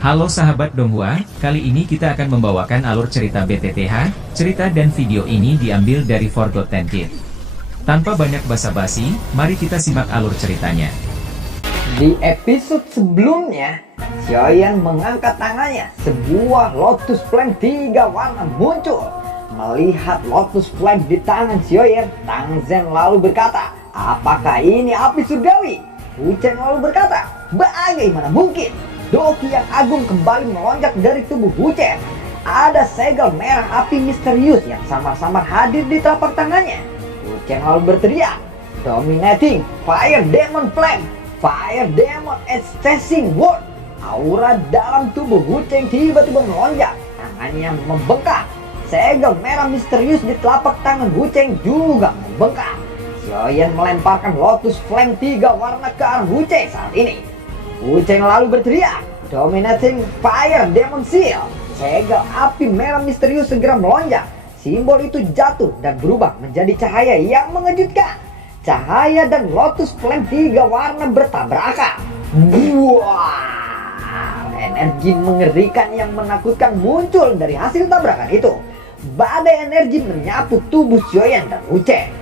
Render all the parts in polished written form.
Halo sahabat Donghua, kali ini kita akan membawakan alur cerita BTTH. Cerita dan video ini diambil dari Forgotten Kid. Tanpa banyak basa-basi, mari kita simak alur ceritanya. Di episode sebelumnya, Xiaoyan mengangkat tangannya. Sebuah Lotus Flame 3 warna muncul. Melihat Lotus Flame di tangan Xiaoyan, Tang Zhen lalu berkata, "Apakah ini api surgawi?" Wu Chen lalu berkata, "Bagaimana mungkin?" Doki yang agung kembali melonjak dari tubuh Wu Chen. Ada segel merah api misterius yang samar-samar hadir di telapak tangannya. Wu Chen lalu berteriak, "Dominating Fire Demon Flame! Fire Demon Accessing World!" Aura dalam tubuh Wu Chen tiba-tiba melonjak. Tangannya membengkak. Segel merah misterius di telapak tangan Wu Chen juga membengkak. Xiaoyan melemparkan Lotus Flame 3 warna ke arah Wu Chen saat ini. Wu Chen lalu berteriak, "Dominating Fire Demon Seal!" Segel api merah misterius segera melonjak. Simbol itu jatuh dan berubah menjadi cahaya yang mengejutkan. Cahaya dan Lotus Flame 3 warna bertabrakan. Wah, energi mengerikan yang menakutkan muncul dari hasil tabrakan itu. Badai energi menyapu tubuh Xiaoyan dan Wu Chen.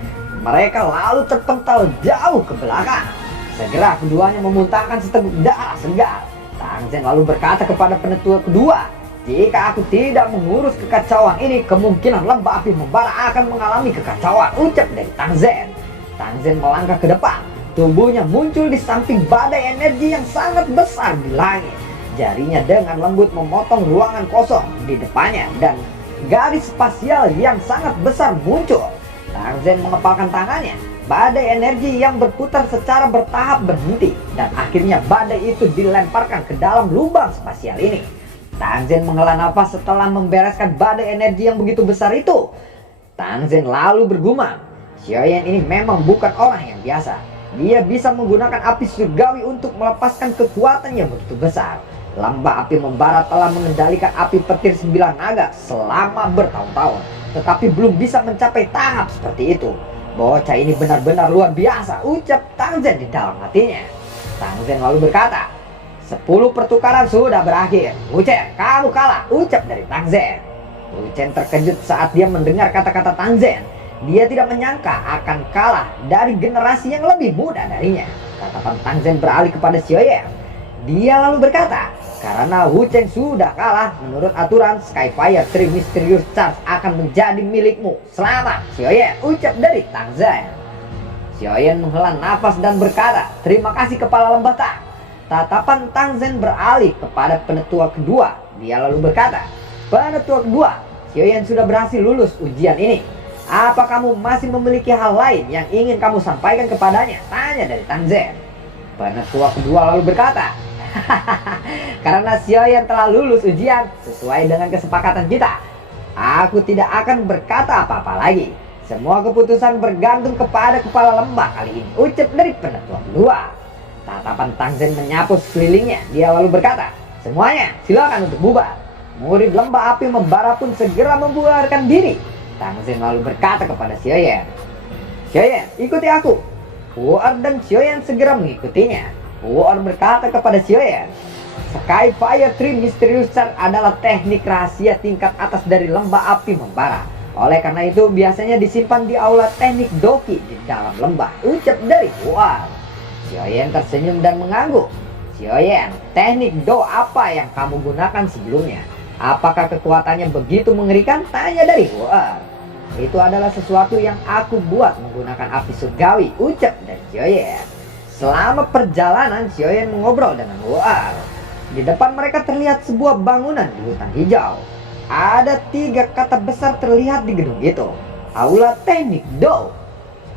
Mereka lalu terpental jauh ke belakang. Segera keduanya memuntahkan seteguk darah segar. Tang Zhen lalu berkata kepada penetua kedua, "Jika aku tidak mengurus kekacauan ini, kemungkinan lembah api membara akan mengalami kekacauan," ucap dari Tang Zhen. Tang Zhen melangkah ke depan. Tubuhnya muncul di samping badai energi yang sangat besar di langit. Jarinya dengan lembut memotong ruangan kosong di depannya dan garis spasial yang sangat besar muncul. Tang Zhen mengepalkan tangannya. Badai energi yang berputar secara bertahap berhenti dan akhirnya badai itu dilemparkan ke dalam lubang spasial ini. Tang Zhen menghela nafas setelah membereskan badai energi yang begitu besar itu. Tang Zhen lalu bergumam, Xiaoyan ini memang bukan orang yang biasa. Dia bisa menggunakan api surgawi untuk melepaskan kekuatan yang begitu besar. Lembah api membara telah mengendalikan api petir 9 naga selama bertahun-tahun, tetapi belum bisa mencapai tahap seperti itu. "Bocah ini benar-benar luar biasa," ucap Tang Zhen di dalam hatinya. Tang Zhen lalu berkata, "10 pertukaran sudah berakhir. Wu Chen, kamu kalah," ucap dari Tang Zhen. Wu Chen terkejut saat dia mendengar kata-kata Tang Zhen. Dia tidak menyangka akan kalah dari generasi yang lebih muda darinya. Tatapan Tang Zhen beralih kepada Xiaoyan. Dia lalu berkata, "Karena Wu Chen sudah kalah, menurut aturan Skyfire 3 Mysterious Charge akan menjadi milikmu. Selamat, Xiaoyan," ucap dari Tang Zhen. Xiaoyan menghela nafas dan berkata, "Terima kasih kepala lembah Tang." Tatapan Tang Zhen beralih kepada penetua kedua. Dia lalu berkata, "Penetua kedua, Xiaoyan sudah berhasil lulus ujian ini. Apa kamu masih memiliki hal lain yang ingin kamu sampaikan kepadanya?" tanya dari Tang Zhen. Penetua kedua lalu berkata, "Karena Xiaoyan telah lulus ujian sesuai dengan kesepakatan kita, aku tidak akan berkata apa-apa lagi. Semua keputusan bergantung kepada kepala lembah kali ini," ucap dari penetua kedua. Tatapan Tang Zhen menyapu sekelilingnya. Dia lalu berkata, "Semuanya silakan untuk bubar." Murid lembah api membara pun segera membubarkan diri. Tang Zhen lalu berkata kepada Xiaoyan, "Xiaoyan, ikuti aku." Wu Er dan Xiaoyan segera mengikutinya. Wu Er berkata kepada Xiaoyan, "Skyfire 3 Mysterious Charge adalah teknik rahasia tingkat atas dari lembah api membara. Oleh karena itu biasanya disimpan di aula teknik Doki di dalam lembah," ucap dari Wu Er. Xiaoyan tersenyum dan mengangguk. "Xiaoyan, teknik Do apa yang kamu gunakan sebelumnya? Apakah kekuatannya begitu mengerikan?" tanya dari Wu Er. "Itu adalah sesuatu yang aku buat menggunakan api surgawi," ucap dari Xiaoyan. Selama perjalanan, Xiaoyan mengobrol dengan Wu Er. Di depan mereka terlihat sebuah bangunan di hutan hijau. Ada 3 kata besar terlihat di gedung itu. "Aula Teknik Do."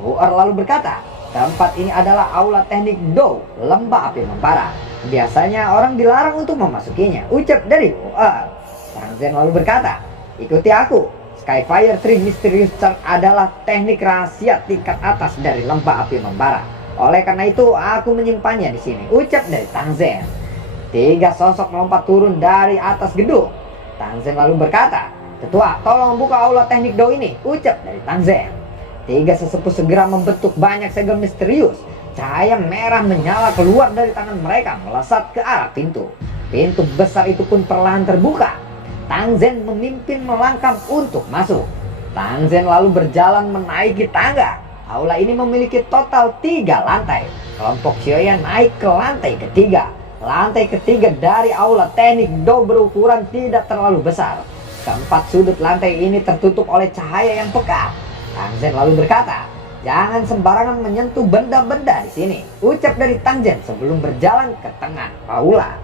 Wu Er lalu berkata, "Tempat ini adalah aula teknik Do, lembah api membara. Biasanya orang dilarang untuk memasukinya," ucap dari Wu Er. Tang Zhen lalu berkata, "Ikuti aku. Skyfire 3 Mysterious Charge adalah teknik rahasia tingkat atas dari lembah api membara. Oleh karena itu aku menyimpannya di sini," ucap dari Tang Zhen. 3 sosok melompat turun dari atas gedung. Tang Zhen lalu berkata, "Tetua, tolong buka aula teknik Do ini," ucap dari Tang Zhen. 3 sesepuh segera membentuk banyak segel misterius. Cahaya merah menyala keluar dari tangan mereka melesat ke arah pintu. Pintu besar itu pun perlahan terbuka. Tang Zen memimpin melangkah untuk masuk. Tang Zen lalu berjalan menaiki tangga. Aula ini memiliki total 3 lantai. Kelompok Xiaoyan naik ke lantai ketiga. Lantai ketiga dari aula teknik Do berukuran tidak terlalu besar. Keempat sudut lantai ini tertutup oleh cahaya yang pekat. Tang Zen lalu berkata, "Jangan sembarangan menyentuh benda-benda di sini," ucap dari Tang Zen sebelum berjalan ke tengah aula.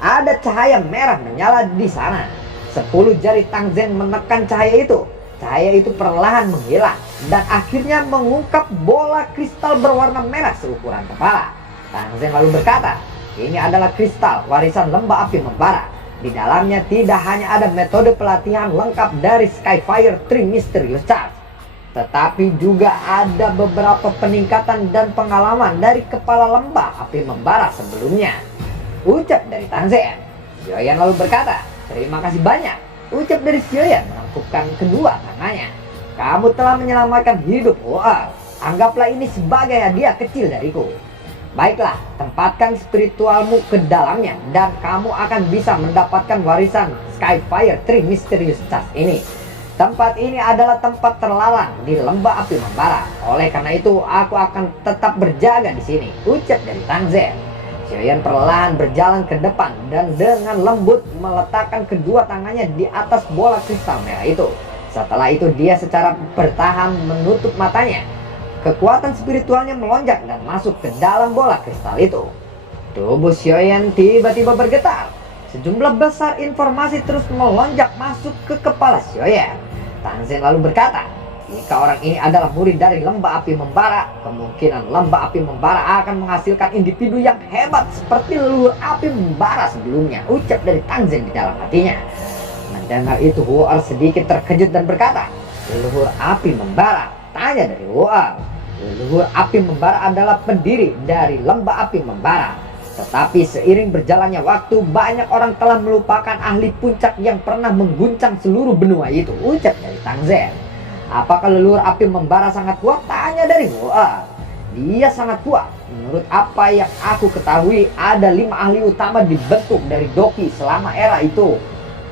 Ada cahaya merah menyala di sana. 10 jari Tang Zen menekan cahaya itu. Cahaya itu perlahan menghilang dan akhirnya mengungkap bola kristal berwarna merah seukuran kepala. Tang Zen lalu berkata, "Ini adalah kristal warisan lembah api membara. Di dalamnya tidak hanya ada metode pelatihan lengkap dari Skyfire Tree Mysterious Charge, tetapi juga ada beberapa peningkatan dan pengalaman dari kepala lembah api membara sebelumnya," ucap dari Tang Zen. Xiaoyan lalu berkata, "Terima kasih banyak," ucap dari Xiaoyan menangkupkan kedua tangannya. "Kamu telah menyelamatkan hidup Huar. Anggaplah ini sebagai hadiah kecil dariku. Baiklah, tempatkan spiritualmu ke dalamnya dan kamu akan bisa mendapatkan warisan Skyfire Tree Mysterious Charge ini. Tempat ini adalah tempat terlarang di lembah api membara. Oleh karena itu, aku akan tetap berjaga di sini," ucap dari Tang Zen. Xiaoyan perlahan berjalan ke depan dan dengan lembut meletakkan kedua tangannya di atas bola kristal merah itu. Setelah itu dia secara bertahan menutup matanya. Kekuatan spiritualnya melonjak dan masuk ke dalam bola kristal itu. Tubuh Xiaoyan tiba-tiba bergetar. Sejumlah besar informasi terus melonjak masuk ke kepala Xiaoyan. Tang Zen lalu berkata, "Jika orang ini adalah murid dari lembah api membara, kemungkinan lembah api membara akan menghasilkan individu yang hebat seperti leluhur api membara sebelumnya," ucap dari Tang Zen di dalam hatinya. Mendengar itu, Huar sedikit terkejut dan berkata, "Leluhur api membara?" tanya dari Huar. Leluhur api membara adalah pendiri dari lembah api membara. Tetapi seiring berjalannya waktu, banyak orang telah melupakan ahli puncak yang pernah mengguncang seluruh benua itu, ucap dari Tang Zen. "Apakah leluhur api membara sangat kuat?" tanya dari Huar. "Dia sangat kuat. Menurut apa yang aku ketahui, ada 5 ahli utama dibentuk dari Doki selama era itu.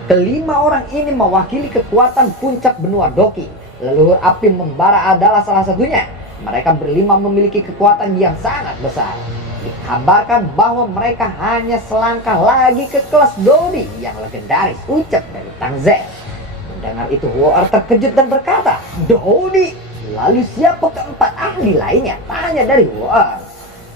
Kelima orang ini mewakili kekuatan puncak benua Doki. Leluhur api membara adalah salah satunya. Mereka berlima memiliki kekuatan yang sangat besar. Dikabarkan bahwa mereka hanya selangkah lagi ke kelas Dodi yang legendaris," ucap dari Tang Zen. Mendengar itu, Huar terkejut dan berkata, "Dodi? Lalu siapa keempat ahli lainnya?" tanya dari Huar.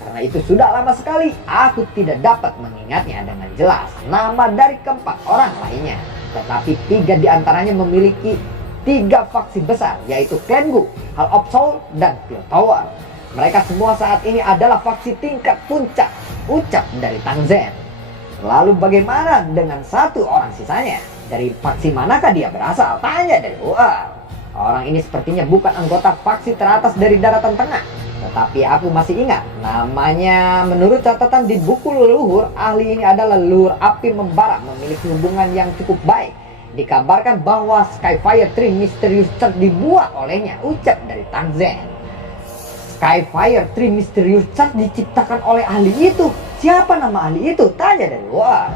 "Karena itu sudah lama sekali aku tidak dapat mengingatnya dengan jelas nama dari keempat orang lainnya. Tetapi 3 diantaranya memiliki 3 faksi besar, yaitu Clan Gu, Hall of Soul, dan Pure Tower. Mereka semua saat ini adalah faksi tingkat puncak," ucap dari Tang Zen. "Lalu bagaimana dengan 1 orang sisanya? Dari faksi manakah dia berasal?" tanya dari Huar. "Orang ini sepertinya bukan anggota faksi teratas dari daratan tengah. Tetapi aku masih ingat namanya. Menurut catatan di buku leluhur, ahli ini adalah leluhur api membara, memiliki hubungan yang cukup baik. Dikabarkan bahwa Skyfire Tree Mysterious Charge dibuat olehnya," ucap dari Tang Zen. "Skyfire Tree Mysterious Charge diciptakan oleh ahli itu. Siapa nama ahli itu?" tanya dari luar.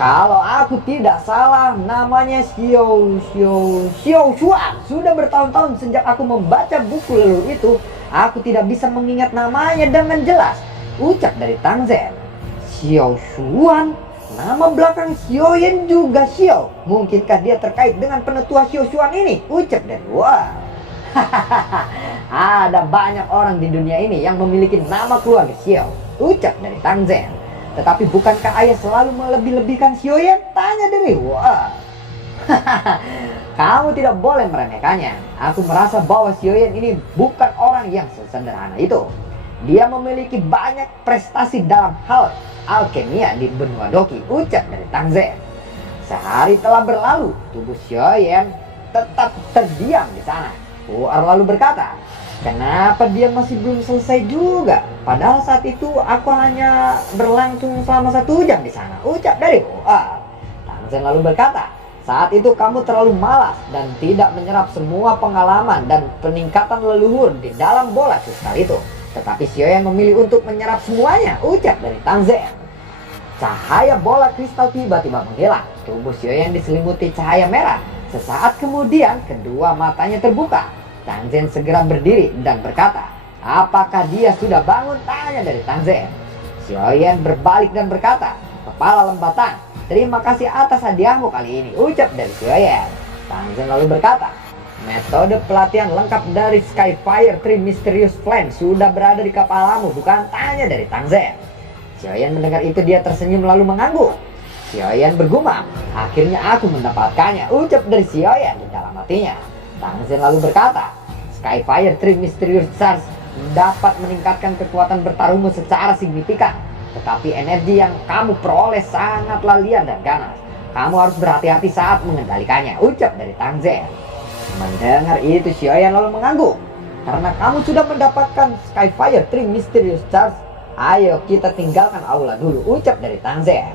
"Kalau aku tidak salah, namanya Xiao Xuan. Sudah bertahun-tahun sejak aku membaca buku leluhur itu, aku tidak bisa mengingat namanya dengan jelas," ucap dari Tang Zen. "Xiao Xuan? Nama belakang Xiaoyan juga Xiao. Mungkinkah dia terkait dengan penetua Xiao Xuan ini?" ucap dari luar. "Hahaha, ada banyak orang di dunia ini yang memiliki nama keluarga Xiao," ucap dari Tang Zen. "Tetapi bukankah ayah selalu melebih-lebihkan Xiaoyan?" tanya dari Huar. "Hahaha, kamu tidak boleh meremehkannya. Aku merasa bahwa Xiaoyan ini bukan orang yang sesederhana itu. Dia memiliki banyak prestasi dalam hal alkemia di benua Doki," ucap dari Tang Zen. Sehari telah berlalu, tubuh Xiaoyan tetap terdiam di sana. Huar lalu berkata, "Kenapa dia masih belum selesai juga? Padahal saat itu aku hanya berlangsung selama 1 jam di sana," ucap dari Huar. Tang Zen lalu berkata, "Saat itu kamu terlalu malas dan tidak menyerap semua pengalaman dan peningkatan leluhur di dalam bola kristal itu. Tetapi Xiaoyan memilih untuk menyerap semuanya," ucap dari Tang Zen. Cahaya bola kristal tiba-tiba menghilang. Tubuh Xiaoyan diselimuti cahaya merah. Sesaat kemudian kedua matanya terbuka. Tang Zen segera berdiri dan berkata, "Apakah dia sudah bangun?" tanya dari Tang Zen. Xiaoyan berbalik dan berkata, "Kepala lembah Tang, terima kasih atas hadiahmu kali ini," ucap dari Xiaoyan. Tang Zen lalu berkata, "Metode pelatihan lengkap dari Skyfire Tree Mysterious Flame sudah berada di kepalamu, bukan?" tanya dari Tang Zen. Xiaoyan mendengar itu dia tersenyum lalu mengangguk. Xiaoyan bergumam, "Akhirnya aku mendapatkannya," ucap dari Xiaoyan di dalam hatinya. Tang Zen lalu berkata, "Skyfire Tree Mysterious Charge dapat meningkatkan kekuatan bertarungmu secara signifikan. Tetapi energi yang kamu peroleh sangatlah liar dan ganas. Kamu harus berhati-hati saat mengendalikannya," ucap dari Tang Zen. Mendengar itu Xiaoyan lalu mengangguk. "Karena kamu sudah mendapatkan Skyfire Tree Mysterious Charge, ayo kita tinggalkan aula dulu," ucap dari Tang Zen.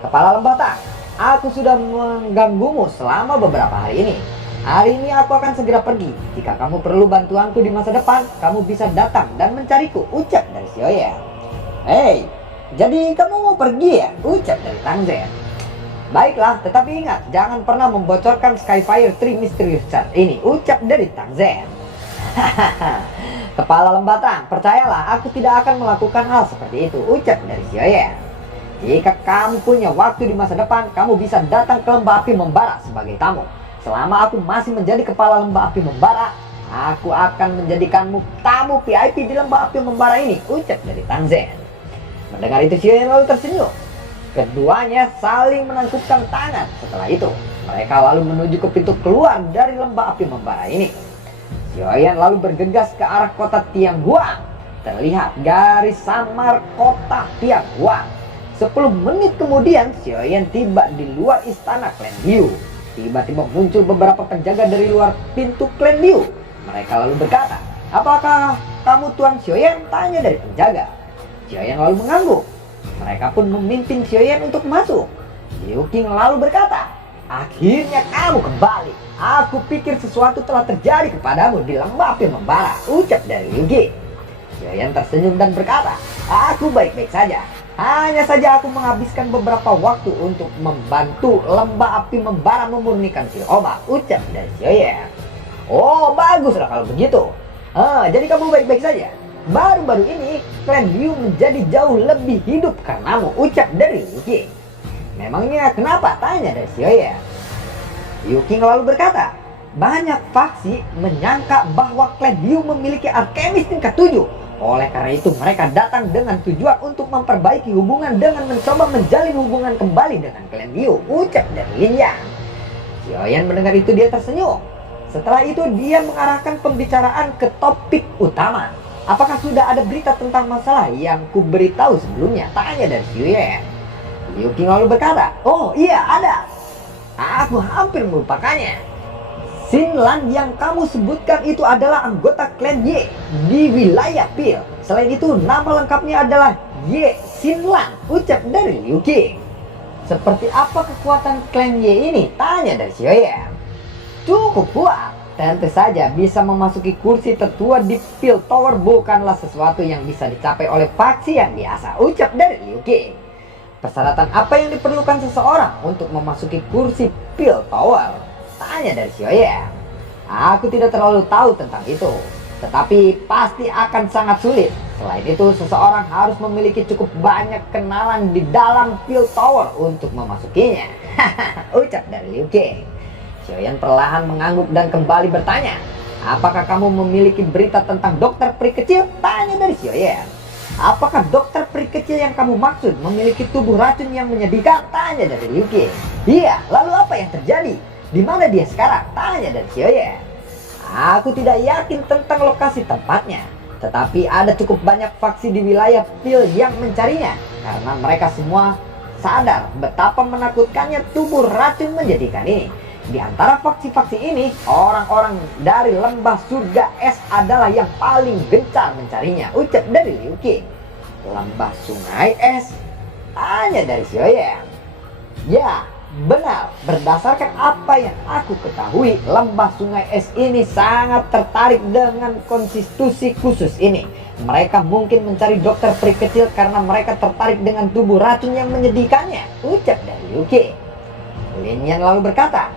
"Kepala lembah Tang, aku sudah mengganggumu selama beberapa hari ini. Hari ini aku akan segera pergi. Jika kamu perlu bantuanku di masa depan, kamu bisa datang dan mencariku," ucap dari Xiaoyan. "Hei, jadi kamu mau pergi ya?" ucap dari Tang Zen. "Baiklah, tetapi ingat, jangan pernah membocorkan Skyfire Tree Mysterious Charge ini," ucap dari Tang Zen. "Kepala lembah Tang, percayalah, aku tidak akan melakukan hal seperti itu," ucap dari Xiaoyan. "Jika kamu punya waktu di masa depan, kamu bisa datang ke lembah api membara sebagai tamu. Selama aku masih menjadi kepala lembah api membara, aku akan menjadikanmu tamu VIP di lembah api membara ini," ucap dari Tang Zen. Mendengar itu Xiaoyan lalu tersenyum. Keduanya saling menangkupkan tangan. Setelah itu mereka lalu menuju ke pintu keluar dari lembah api membara ini. Xiaoyan lalu bergegas ke arah kota Tianguang. Terlihat garis samar kota Tianguang. 10 menit kemudian Xiaoyan tiba di luar istana Klan Liu. Tiba-tiba muncul beberapa penjaga dari luar pintu Klan Liu. Mereka lalu berkata, "Apakah kamu Tuan Xiaoyan?" tanya dari penjaga. Xiaoyan lalu mengangguk. Mereka pun memimpin Xiaoyan untuk masuk. Liu Qing lalu berkata, "Akhirnya kamu kembali. Aku pikir sesuatu telah terjadi kepadamu di lembah api membara," ucap dari Liu Qing. Xiaoyan tersenyum dan berkata, "Aku baik-baik saja. Hanya saja aku menghabiskan beberapa waktu untuk membantu lembah api membara memurnikan pil obat," ucap dari Xiaoyan. "Oh, baguslah kalau begitu. Jadi kamu baik-baik saja. Baru-baru ini Klan Liu menjadi jauh lebih hidup karenamu," ucap dari Liu Qing. "Memangnya kenapa?" tanya dari Xiaoyan. Liu Qing lalu berkata, "Banyak faksi menyangka bahwa Klan Liu memiliki alkemis tingkat 7. Oleh karena itu mereka datang dengan tujuan untuk memperbaiki hubungan dengan mencoba menjalin hubungan kembali dengan Klan Liu," ucap dari Lin Yang. Xiaoyan mendengar itu dia tersenyum. Setelah itu dia mengarahkan pembicaraan ke topik utama. "Apakah sudah ada berita tentang masalah yang ku beritahu sebelumnya?" tanya dari Xiaoyan. Liu Qing lalu berkata, "Oh iya, ada. Aku hampir melupakannya. Xinlan yang kamu sebutkan itu adalah anggota Klan Ye di wilayah Pil. Selain itu nama lengkapnya adalah Ye Xinlan," ucap dari Liu Qing. "Seperti apa kekuatan Klan Ye ini?" tanya dari Xiaoyan. "Cukup kuat. Tentu saja bisa memasuki kursi tertua di Pil Tower bukanlah sesuatu yang bisa dicapai oleh faksi yang biasa," ucap dari Liu Qing. "Persyaratan apa yang diperlukan seseorang untuk memasuki kursi Pil Tower?" tanya dari Xiaoyan. "Aku tidak terlalu tahu tentang itu, tetapi pasti akan sangat sulit. Selain itu seseorang harus memiliki cukup banyak kenalan di dalam Pil Tower untuk memasukinya," ucap dari Liu Qing. Xiaoyan perlahan mengangguk dan kembali bertanya, "Apakah kamu memiliki berita tentang dokter peri kecil?" tanya dari Xiaoyan. "Apakah dokter peri kecil yang kamu maksud memiliki tubuh racun yang menyedihkan?" tanya dari Liu Qing. "Iya, lalu apa yang terjadi? Di mana dia sekarang?" tanya dari Xiaoyan. "Aku tidak yakin tentang lokasi tempatnya, tetapi ada cukup banyak faksi di wilayah Pil yang mencarinya karena mereka semua sadar betapa menakutkannya tubuh racun menjadikan ini. Di antara faksi-faksi ini, orang-orang dari lembah surga es adalah yang paling gencar mencarinya," ucap dari Liu Qing. "Lembah sungai es?" tanya dari Xiaoyan. "Ya, Benar, berdasarkan apa yang aku ketahui, lembah sungai es ini sangat tertarik dengan konstitusi khusus ini. Mereka mungkin mencari dokter peri kecil karena mereka tertarik dengan tubuh racun yang menyedihkannya, ucap dari Yuki. Lin Yan lalu berkata,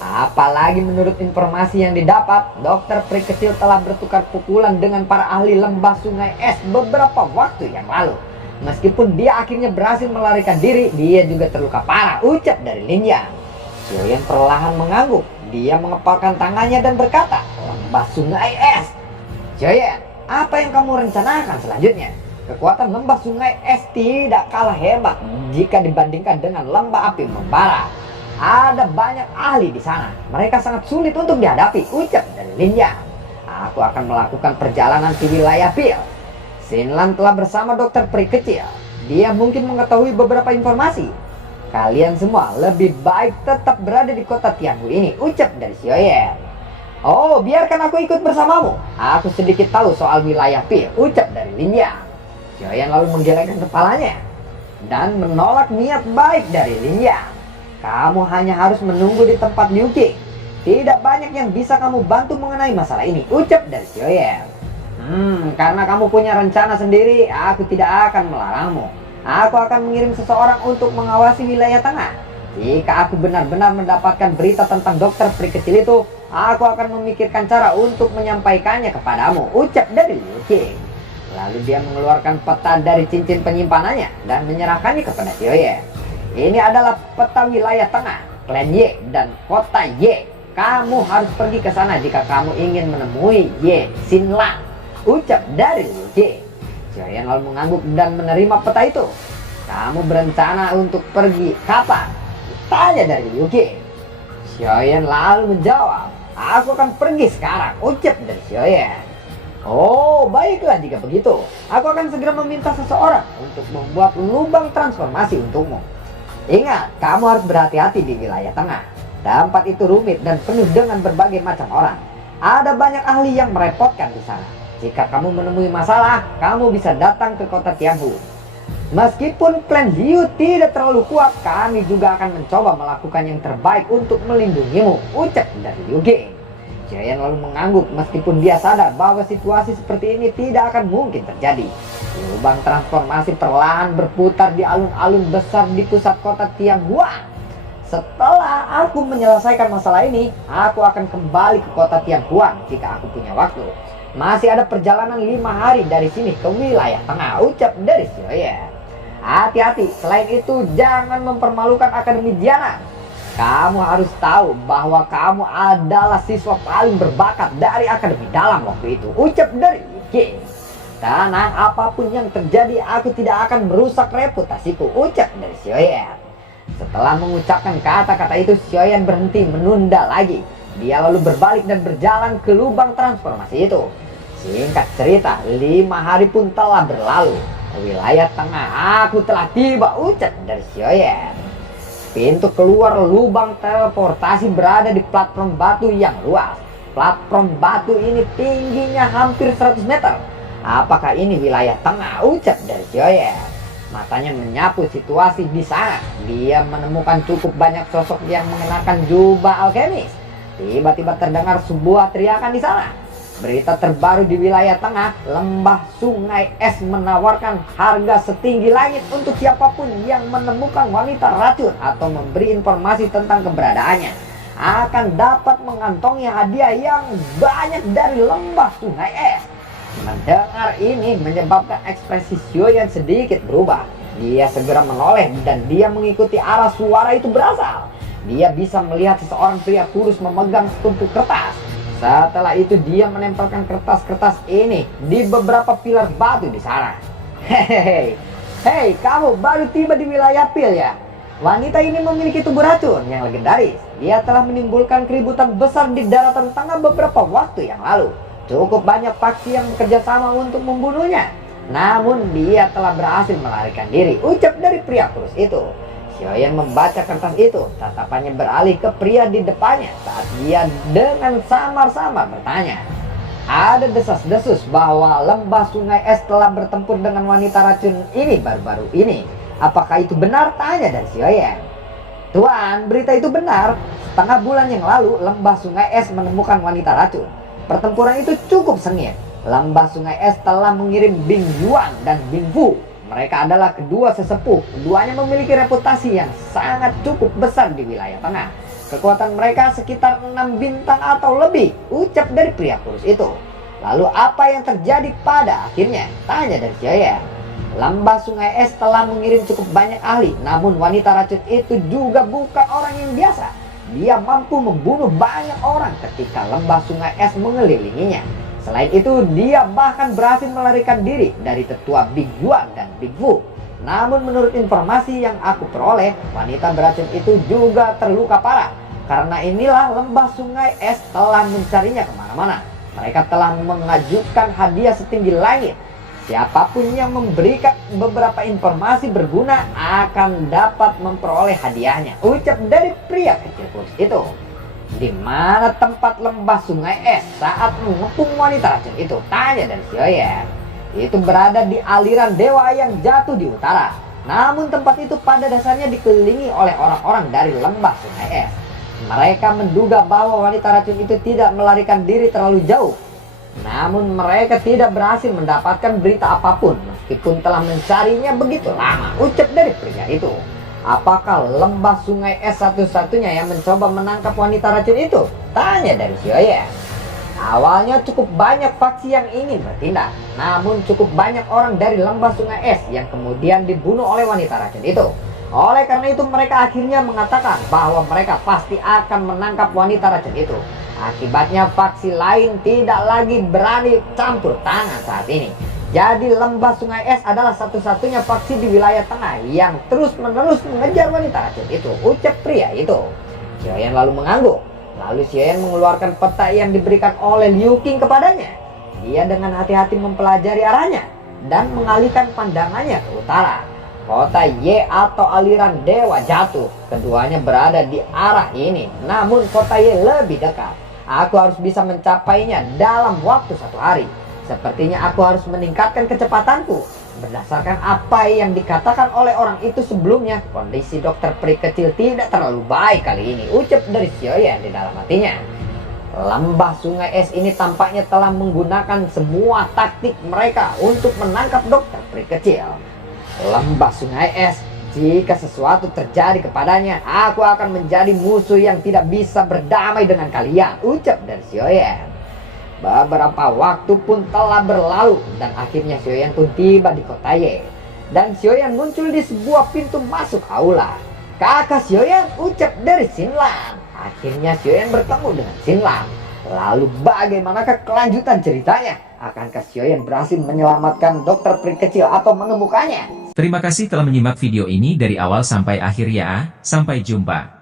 apalagi menurut informasi yang didapat, dokter peri kecil telah bertukar pukulan dengan para ahli lembah sungai es beberapa waktu yang lalu. Meskipun dia akhirnya berhasil melarikan diri, dia juga terluka parah, ucap dari Lin Yan. Xiaoyan perlahan mengangguk. Dia mengepalkan tangannya dan berkata, lembah sungai es. Xiaoyan, apa yang kamu rencanakan selanjutnya? Kekuatan lembah sungai es tidak kalah hebat jika dibandingkan dengan lembah api membara. Ada banyak ahli di sana. Mereka sangat sulit untuk dihadapi, ucap dari Lin Yan. Aku akan melakukan perjalanan ke wilayah Pil. Xinlan telah bersama dokter peri kecil. Dia mungkin mengetahui beberapa informasi. Kalian semua lebih baik tetap berada di kota Tianhu ini, ucap dari Xiaoyan. Oh, biarkan aku ikut bersamamu. Aku sedikit tahu soal wilayah Pil, ucap dari Lin Yan. Xiaoyan lalu menggelengkan kepalanya dan menolak niat baik dari Lin Yan. Kamu hanya harus menunggu di tempat Liu Qing. Tidak banyak yang bisa kamu bantu mengenai masalah ini, ucap dari Xiaoyan. Karena kamu punya rencana sendiri, aku tidak akan melarangmu. Aku akan mengirim seseorang untuk mengawasi wilayah tengah. Jika aku benar-benar mendapatkan berita tentang dokter peri kecil itu, aku akan memikirkan cara untuk menyampaikannya kepadamu, ucap dari Liu Qing. Lalu dia mengeluarkan peta dari cincin penyimpanannya dan menyerahkannya kepada Xiaoyan. Ini adalah peta wilayah tengah, klan Ye dan kota Ye. Kamu harus pergi ke sana jika kamu ingin menemui Ye Xinlan, ucap dari Liu Qing. Xiaoyan lalu mengangguk dan menerima peta itu. Kamu berencana untuk pergi kapan? Tanya dari Liu Qing. Xiaoyan lalu menjawab, aku akan pergi sekarang, ucap dari Xiaoyan. Oh, baiklah jika begitu. Aku akan segera meminta seseorang untuk membuat lubang transformasi untukmu. Ingat, kamu harus berhati-hati di wilayah tengah. Tempat itu rumit dan penuh dengan berbagai macam orang. Ada banyak ahli yang merepotkan di sana. Jika kamu menemui masalah, kamu bisa datang ke kota Tianhu. Meskipun klan Liu tidak terlalu kuat, kami juga akan mencoba melakukan yang terbaik untuk melindungimu, ucap dari Liu Qing. Xiaoyan lalu mengangguk meskipun dia sadar bahwa situasi seperti ini tidak akan mungkin terjadi. Lubang transformasi perlahan berputar di alun-alun besar di pusat kota Tianhuan. Setelah aku menyelesaikan masalah ini, aku akan kembali ke kota Tianhuan jika aku punya waktu. Masih ada perjalanan 5 hari dari sini ke wilayah tengah, ucap dari Xiaoyan. Hati-hati, selain itu jangan mempermalukan Akademi Diana. Kamu harus tahu bahwa kamu adalah siswa paling berbakat dari Akademi Dalam waktu itu, ucap dari Yuki. Tenang, apapun yang terjadi, aku tidak akan merusak reputasiku, ucap dari Xiaoyan. Setelah mengucapkan kata-kata itu, Xiaoyan berhenti menunda lagi. Dia lalu berbalik dan berjalan ke lubang transformasi itu. Singkat cerita, 5 hari pun telah berlalu. Wilayah tengah, aku telah tiba, ucap dari Xiaoyan. Pintu keluar lubang teleportasi berada di platform batu yang luas. Platform batu ini tingginya hampir 100 meter. Apakah ini wilayah tengah, ucap dari Xiaoyan. Matanya menyapu situasi di sana. Dia menemukan cukup banyak sosok yang mengenakan jubah alkemis. Tiba-tiba terdengar sebuah teriakan di sana. Berita terbaru di wilayah tengah, lembah sungai es menawarkan harga setinggi langit untuk siapapun yang menemukan wanita racun atau memberi informasi tentang keberadaannya. Akan dapat mengantongi hadiah yang banyak dari lembah sungai es. Mendengar ini menyebabkan ekspresi Xiaoyan sedikit berubah. Dia segera menoleh dan dia mengikuti arah suara itu berasal. Dia bisa melihat seseorang pria kurus memegang setumpuk kertas. Setelah itu dia menempelkan kertas-kertas ini di beberapa pilar batu di sana. Hei, kamu baru tiba di wilayah Pil ya? Wanita ini memiliki tubuh racun yang legendaris. Dia telah menimbulkan keributan besar di daratan tengah beberapa waktu yang lalu. Cukup banyak faksi yang bekerja sama untuk membunuhnya. Namun dia telah berhasil melarikan diri, ucap dari pria kurus itu. Xiaoyan membaca kertas itu, tatapannya beralih ke pria di depannya saat dia dengan samar-samar bertanya. Ada desas-desus bahwa lembah sungai es telah bertempur dengan wanita racun ini baru-baru ini. Apakah itu benar? Tanya dari Xiaoyan. Tuan, berita itu benar. Setengah bulan yang lalu, lembah Sungai Es menemukan wanita racun. Pertempuran itu cukup sengit. Lembah Sungai Es telah mengirim Bing Yuan dan Bing Fu. Mereka adalah kedua sesepuh. Keduanya memiliki reputasi yang sangat cukup besar di wilayah tengah. Kekuatan mereka sekitar 6 bintang atau lebih, ucap dari pria kurus itu. Lalu apa yang terjadi pada akhirnya? Tanya dari Xiaoyan. Lembah Sungai Es telah mengirim cukup banyak ahli, namun wanita racun itu juga bukan orang yang biasa. Dia mampu membunuh banyak orang ketika lembah Sungai Es mengelilinginya. Selain itu, dia bahkan berhasil melarikan diri dari tetua Big Yuan dan Big Fu. Namun menurut informasi yang aku peroleh, wanita beracun itu juga terluka parah. Karena inilah lembah Sungai Es telah mencarinya kemana-mana. Mereka telah mengajukan hadiah setinggi langit. Siapapun yang memberikan beberapa informasi berguna akan dapat memperoleh hadiahnya, ucap dari pria kecil kurus itu. Di mana tempat lembah Sungai Es saat mengepung wanita racun itu? Tanya dari Xiaoyan. Itu berada di aliran dewa yang jatuh di utara. Namun tempat itu pada dasarnya dikelilingi oleh orang-orang dari lembah Sungai Es. Mereka menduga bahwa wanita racun itu tidak melarikan diri terlalu jauh. Namun mereka tidak berhasil mendapatkan berita apapun meskipun telah mencarinya begitu lama, ucap dari pria itu. Apakah lembah Sungai Es satu-satunya yang mencoba menangkap wanita racun itu? Tanya dari Xiaoyan. Awalnya cukup banyak faksi yang ingin bertindak, namun cukup banyak orang dari lembah Sungai Es yang kemudian dibunuh oleh wanita racun itu. Oleh karena itu mereka akhirnya mengatakan bahwa mereka pasti akan menangkap wanita racun itu. Akibatnya faksi lain tidak lagi berani campur tangan saat ini. Jadi lembah Sungai Es adalah satu-satunya faksi di wilayah tengah yang terus-menerus mengejar wanita racun itu, ucap pria itu. Xiaoyan lalu mengangguk. Lalu Xiaoyan mengeluarkan peta yang diberikan oleh Liu Qing kepadanya. Dia dengan hati-hati mempelajari arahnya dan mengalihkan pandangannya ke utara. Kota Ye atau aliran dewa jatuh. Keduanya berada di arah ini. Namun kota Ye lebih dekat. Aku harus bisa mencapainya dalam waktu 1 hari. Sepertinya aku harus meningkatkan kecepatanku. Berdasarkan apa yang dikatakan oleh orang itu sebelumnya, kondisi dokter peri kecil tidak terlalu baik kali ini, ucap dari Xiaoyan di dalam hatinya. Lembah Sungai Es ini tampaknya telah menggunakan semua taktik mereka untuk menangkap dokter peri kecil. Lembah Sungai Es, jika sesuatu terjadi kepadanya, aku akan menjadi musuh yang tidak bisa berdamai dengan kalian, ucap dari Xiaoyan. Beberapa waktu pun telah berlalu dan akhirnya Xiaoyan pun tiba di kota Ye. Dan Xiaoyan muncul di sebuah pintu masuk aula. Kakak Xiaoyan, ucap dari Xinlan. Akhirnya Xiaoyan bertemu dengan Xinlan. Lalu bagaimanakah kelanjutan ceritanya? Akankah Xiaoyan berhasil menyelamatkan dokter peri kecil atau menemukannya? Terima kasih telah menyimak video ini dari awal sampai akhir ya. Sampai jumpa.